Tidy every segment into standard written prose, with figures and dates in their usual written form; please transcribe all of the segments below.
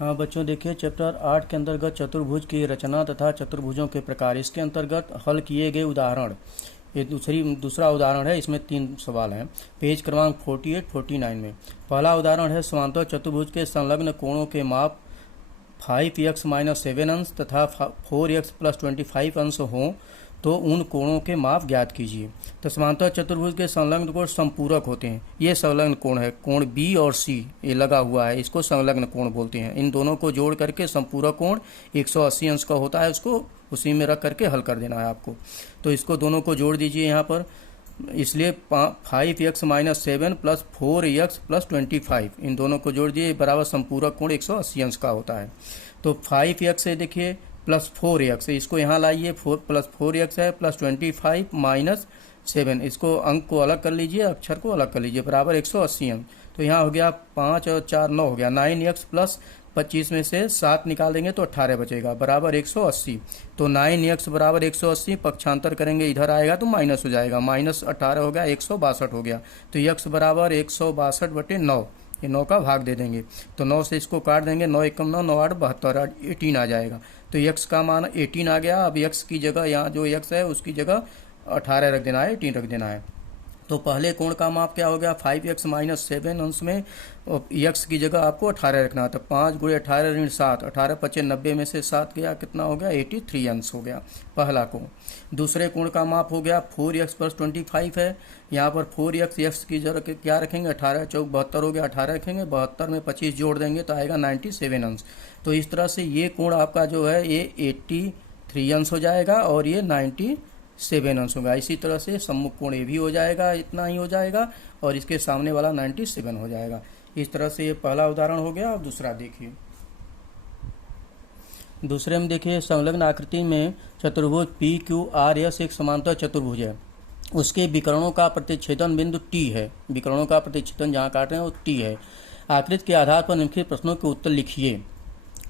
हाँ बच्चों, देखिए चैप्टर 8 के अंतर्गत चतुर्भुज की रचना तथा चतुर्भुजों के प्रकार, इसके अंतर्गत हल किए गए उदाहरण। ये दूसरा उदाहरण है। इसमें 3 सवाल हैं। पेज क्रमांक 48-49 में पहला उदाहरण है, समांतर चतुर्भुज के संलग्न कोणों के माप 5x - 7 अंश तथा 4x + 25 अंश हों तो उन कोणों के माप ज्ञात कीजिए। तो समांतर चतुर्भुज के संलग्न कोण संपूरक होते हैं। ये संलग्न कोण है, कोण बी और सी ये लगा हुआ है, इसको संलग्न कोण बोलते हैं। इन दोनों को जोड़ करके संपूरक कोण 180 अंश का होता है, उसको उसी में रख करके हल कर देना है आपको। तो इसको दोनों को जोड़ दीजिए यहाँ पर, इसलिए 5x - 7 + 4x + 25 इन दोनों को जोड़ दिए बराबर संपूरक कोण 180 अंश का होता है। तो 5x से देखिए प्लस 4x, इसको यहाँ लाइए, 4 + 4x है प्लस 25 - 7, इसको अंक को अलग कर लीजिए, अक्षर को अलग कर लीजिए, बराबर 180 अंक। तो यहाँ हो गया 5 और 4 9 हो गया, 9x + 25 में से 7 निकाल देंगे तो 18 बचेगा, बराबर 180। तो 9x बराबर 180, पक्षांतर करेंगे इधर आएगा तो माइनस हो जाएगा, -18 हो गया, 162 हो गया। तो x बराबर 162/9, ये 9 का भाग दे देंगे। तो 9 से इसको काट देंगे, 9 × 9 9 8 72, 18 आ जाएगा। तो x का मान 18 आ गया। अब x की जगह यहाँ जो x है उसकी जगह 18 रख देना है, 18 रख देना है। तो पहले कोण का माप क्या हो गया, 5x - 7 अंश में x की जगह आपको 18 रखना है। तो 5 × 18 ऋण 7, 18 × 5 90 में से 7 गया, कितना हो गया, 83 अंश हो गया पहला कोण। दूसरे कोण का माप हो गया 4x + 25 है। यहाँ पर 4x की जगह क्या रखेंगे, 18 चौक 72 हो गया, 18 रखेंगे, 72 में 25 जोड़ देंगे तो आएगा 97 अंश। तो इस तरह से ये कोण आपका जो है ये 83 अंश हो जाएगा और ये 97 अंश होगा। इसी तरह से सम्मुख कोण ये भी हो जाएगा, इतना ही हो जाएगा, और इसके सामने वाला 97 हो जाएगा। इस तरह से ये पहला उदाहरण हो गया। अब दूसरा देखिए, दूसरे में देखिए संलग्न आकृति में चतुर्भुज PQRS एक समांतर चतुर्भुज है। उसके विकर्णों का प्रतिच्छेदन बिंदु T है। विकर्णों का प्रतिच्छेदन जहाँ काट रहे हैं वो T है। आकृति के आधार पर निम्नलिखित प्रश्नों के उत्तर लिखिए।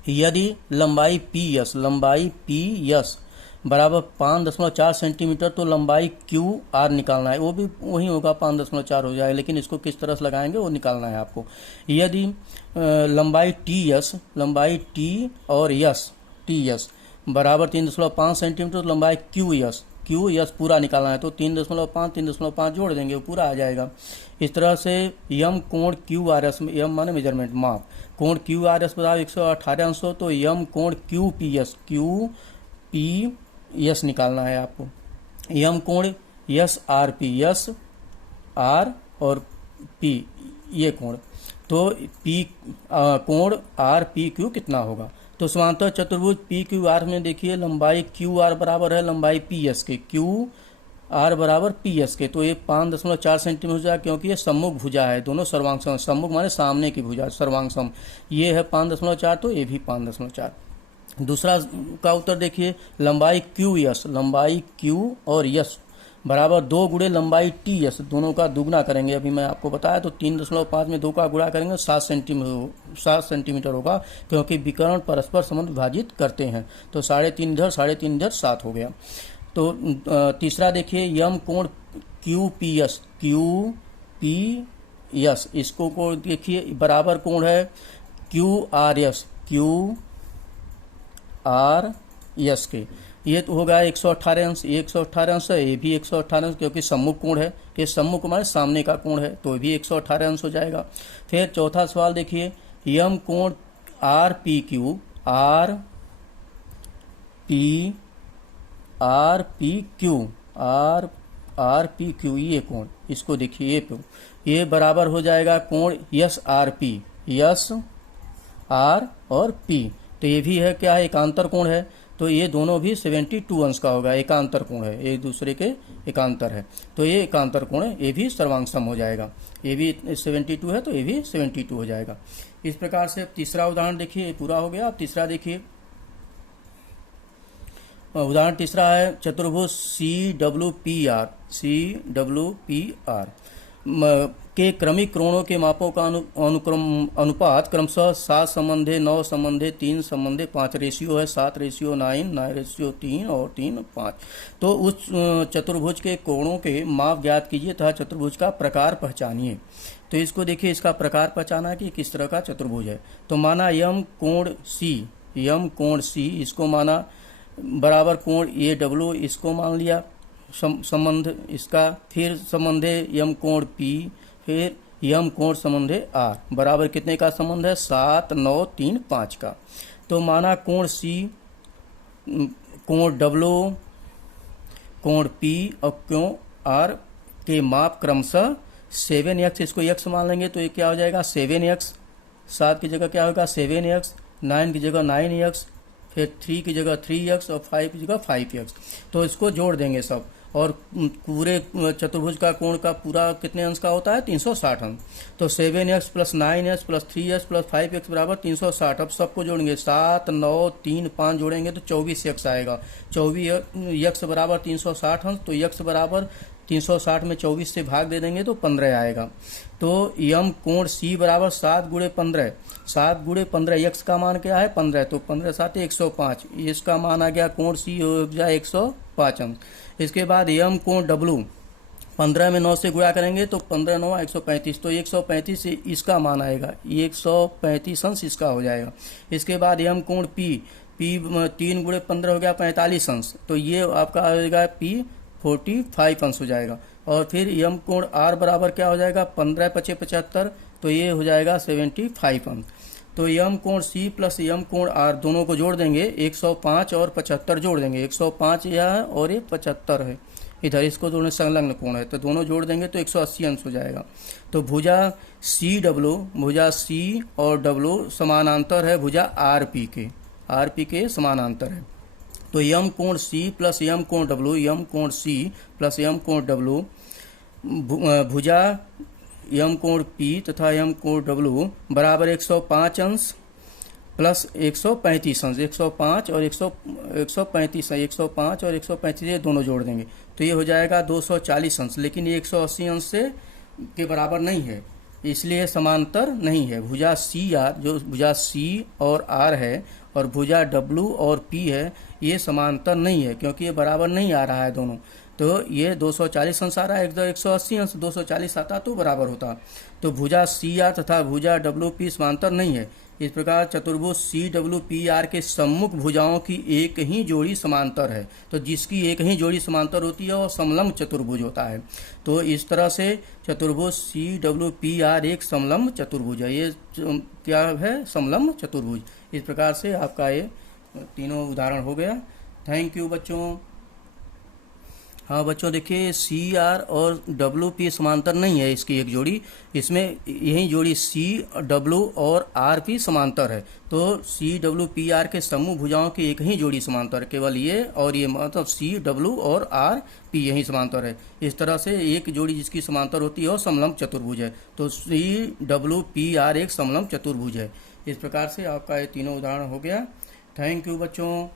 यदि लंबाई PS बराबर 5.4 सेंटीमीटर तो लंबाई QR निकालना है, वो भी वही होगा, 5.4 हो जाएगा, लेकिन इसको किस तरह से लगाएंगे वो निकालना है आपको। यदि लंबाई T और TS बराबर 3.5 सेंटीमीटर तो लंबाई QS पूरा निकालना है, तो 3.5 जोड़ देंगे वो पूरा आ जाएगा। इस तरह से यम कोण QRS में, यम माने मेजरमेंट माप, कोण QRS बराबर 118 अंश हो तो यम कोण QPS निकालना है आपको। यम कोण SRP, SR और P ये कोण, तो कोण RPQ कितना होगा। तो समांतर चतुर्भुज PQR में देखिए लंबाई QR बराबर है लंबाई PS के, QR बराबर PS के, तो ये 5.4 सेंटीमीटर हो जाएगा, क्योंकि ये सम्मुख भुजा है, दोनों सर्वांग सम्मुख माने सामने की भुजा, सर्वांग सम, ये है 5.4 तो ये भी 5.4। दूसरा का उत्तर देखिए, लंबाई Q और S बराबर 2 × लंबाई TS, दोनों का दुगना करेंगे, अभी मैं आपको बताया। तो 3.5 में 2 का गुणा करेंगे 7 सेंटीमीटर होगा, क्योंकि विकर्ण परस्पर संबंध विभाजित करते हैं। तो 3.5 इधर 3.5 इधर 7 हो गया। तो तीसरा देखिए, यम कोण QPS, इसको को देखिए बराबर कोण है QRS के, ये तो होगा 118 अंश, 118 अंश है, ये भी 118 अंश, क्योंकि सम्मुख कोण है, ये सम्मुख हमारे सामने का कोण है, तो ये भी 118 अंश हो जाएगा। फिर चौथा सवाल देखिए, यम कोण RPQ ये कोण, इसको देखिए ये बराबर हो जाएगा कोण SRP, SR और P, तो ये भी है क्या है, एकांतर कोण है, तो ये दोनों भी 72 अंश का होगा, एकांतर कोण है, एक दूसरे के एकांतर है, तो ये एकांतर कोण है, ये भी सर्वांग सम हो जाएगा, ये भी 72 है तो ये भी 72 हो जाएगा। इस प्रकार से तीसरा उदाहरण देखिए, पूरा हो गया। अब तीसरा देखिए, उदाहरण तीसरा है चतुर्भुज CWPR के क्रमिक कोणों के मापों का अनुपात क्रमशः 7 संबंधे 9 संबंधे 3 संबंधे 5 रेशियो है, 7:9, 9:3 और 3:5। तो उस चतुर्भुज के कोणों के माप ज्ञात कीजिए तथा चतुर्भुज का प्रकार पहचानिए। तो इसको देखिए, इसका प्रकार पहचाना कि किस तरह का चतुर्भुज है। तो माना यम कोण सी इसको माना बराबर कोण ए डब्ल्यू इसको मान लिया संबंध इसका, फिर संबंध है यम कोण पी, फिर यम कोण संबंध है आर बराबर कितने का संबंध है 7, 9, 3, 5 का। तो माना कोण सी, कोण डब्ल्यू, कोण पी और कोण आर के माप क्रमशः 7x, इसको x मान लेंगे तो ये क्या हो जाएगा 7x, 7 की जगह क्या होगा 7x, 9 की जगह 9x, फिर 3 की जगह 3x और 5 की जगह 5x। तो इसको जोड़ देंगे सब, और पूरे चतुर्भुज का कोण का पूरा कितने अंश का होता है 360 अंश। तो 7x plus 9x plus 3x plus 5x बराबर 360। अब सबको जोड़ेंगे 7, 9, 3, 5 जोड़ेंगे तो 24x आएगा। 24x बराबर 360 अंश, तो x बराबर 360 में 24 से भाग दे देंगे तो 15 आएगा। तो यम कोण सी बराबर 7 गुणे 15, 7 गुणे 15, x का मान क्या है 15, तो 15 7 105, इसका मान आ गया कोण सी हो गया 105 अंश। इसके बाद यम कोण डब्ल्यू, 15 में 9 से गुणा करेंगे तो 15 9 135, तो 135 से इसका मान आएगा 135 अंश इसका हो जाएगा। इसके बाद यम कोण पी, 3 गुणे 15 हो गया 45 अंश, तो ये आपका आएगा पी 45 अंश हो जाएगा। और फिर यम कोण आर बराबर क्या हो जाएगा 15 5 75, तो ये हो जाएगा 75 अंश। तो यम कोण सी प्लस यम कोण आर दोनों को जोड़ देंगे, 105 और 75 जोड़ देंगे, 105 यह है और ये 75 है इधर, इसको दोनों संलग्न कोण है तो दोनों जोड़ देंगे तो 180 अंश हो जाएगा। तो भुजा सी और डब्ल्यू समानांतर है भुजा आर पी के समानांतर है। तो यम कोण सी प्लस यम कोण डब्ल्यू, यम कोण सी प्लस यम कोण डब्ल्यू भुजा यम कोण पी तथा यम कोण डब्ल्यू बराबर 105 अंश प्लस 135 अंश, 105 और 135 105 और 135 ये दोनों जोड़ देंगे तो ये हो जाएगा 240 अंश, लेकिन ये 180 अंश से के बराबर नहीं है, इसलिए समांतर नहीं है। भुजा सी आर, जो भुजा सी और आर है और भुजा डब्ल्यू और पी है, ये समांतर नहीं है क्योंकि ये बराबर नहीं आ रहा है दोनों। तो ये 240 अंश आ रहा है, 180 अंश 240 आता तो बराबर होता। तो भुजा सी आर तथा भुजा डब्ल्यू पी समांतर नहीं है। इस प्रकार चतुर्भुज सी डब्ल्यू पी आर के सम्मुख भुजाओं की एक ही जोड़ी समांतर है। तो जिसकी एक ही जोड़ी समांतर होती है वो समलंब चतुर्भुज होता है। तो इस तरह से चतुर्भुज सी डब्ल्यू पी आर एक समलंब चतुर्भुज है। ये क्या है समलंब चतुर्भुज। इस प्रकार से आपका ये तीनों उदाहरण हो गया। थैंक यू बच्चों। हाँ बच्चों देखिए, सी आर और डब्ल्यू पी समांतर नहीं है इसकी एक जोड़ी, इसमें यही जोड़ी सी डब्ल्यू और आर पी समांतर है। तो सी डब्ल्यू पी आर के समूह भुजाओं की एक ही जोड़ी समांतर है, केवल ये और ये, मतलब सी डब्ल्यू और आर पी यही समांतर है। इस तरह से एक जोड़ी जिसकी समांतर होती है वो समलंब चतुर्भुज है। तो सी डब्ल्यू पी आर एक समलंब चतुर्भुज है। इस प्रकार से आपका ये तीनों उदाहरण हो गया। थैंक यू बच्चों।